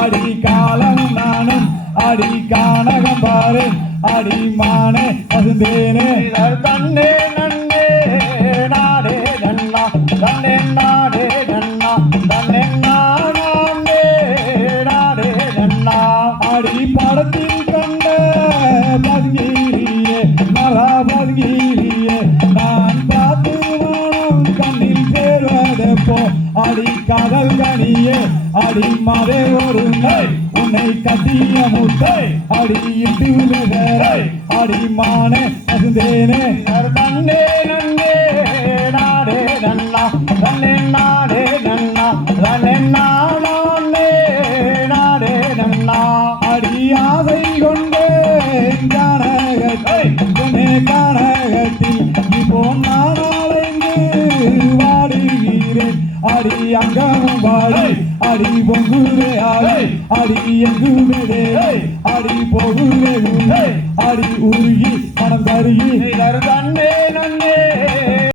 அடி காலம் நானும் அடி கானகம் பாரு அடி மானே பசுந்தேனே தன்னே நன்னே நாடே நன்னா தன்னே நாடே நன்னா தன்னே நானே நாடே நன்னா. அடி படத்தில் கண்ட பதுங்கீரியே மகா பதுங்கீரியே நான் பார்த்து வானம் கண்ணில் சேர்வதப்போ அடி கடல் கனியே அடி மதே ஒரு நாய் உன்னை கட்டிய முட்டை அடியில் இட்டு நகரை அடி மானே நன்னே நாடே நன்னா. தன்னே நாடே நன்னா. தன்னே நானே நாடே நன்னா. அடியாதை கொண்டே ஜானகத்தை வாடுகிறேன் அடி அங்கமும் வாடி அடி பொங்குதே ஆடி அடி எங்குமே அடி உன்னை அடி உருகி மனம் கருகி